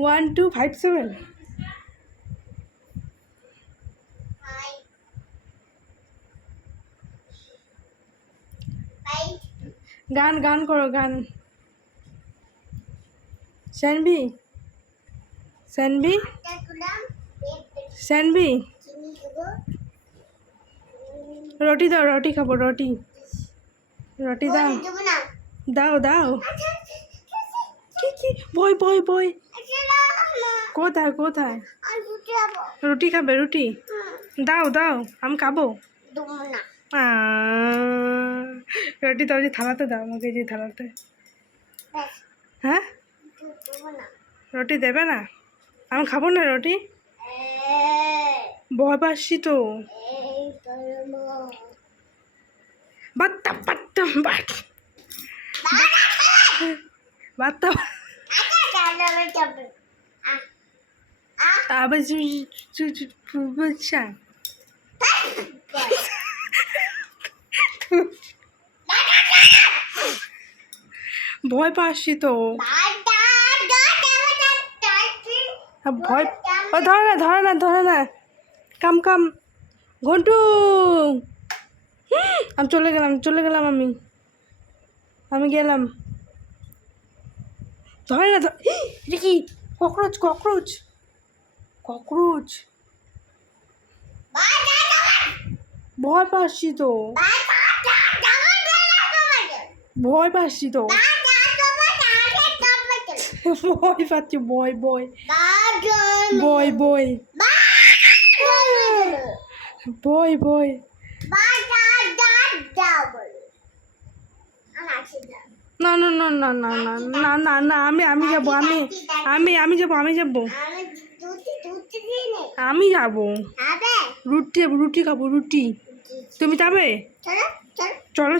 1257 গান গান করো গান সানভি সানভি সানভি রুটি দাও রুটি খাবো রুটি রুটি দাও দাও দাও কি কি বই বই বই কোথায় কোথায় রুটি খাবে রুটি দাও দাও আমি খাবো রুটি দাও যে থালাতে দাও আমাকে যে থালাতে হ্যাঁ রুটি দেবে না আমি খাবো না রুটি ভয় পাচ্ছি তো বাত্তা বাত্তা বাট বাত্তা আবার ভয় পাচ্ছি তো ভয় ধরে না কাম কাম ঘন্টু আমি চলে গেলাম আমি গেলাম ধরে না এটা কি ককরোচ ককরোচ ককরোচ ভয় পাচ্ছি তো ভয় পাচ্ছি বয় বয় বয় বয় বয় বয় না না না না না না না না না আমি যাবো আমি যাবো আমি যাবো রুটি খাবো রুটি তুমি যাবে চলো চলো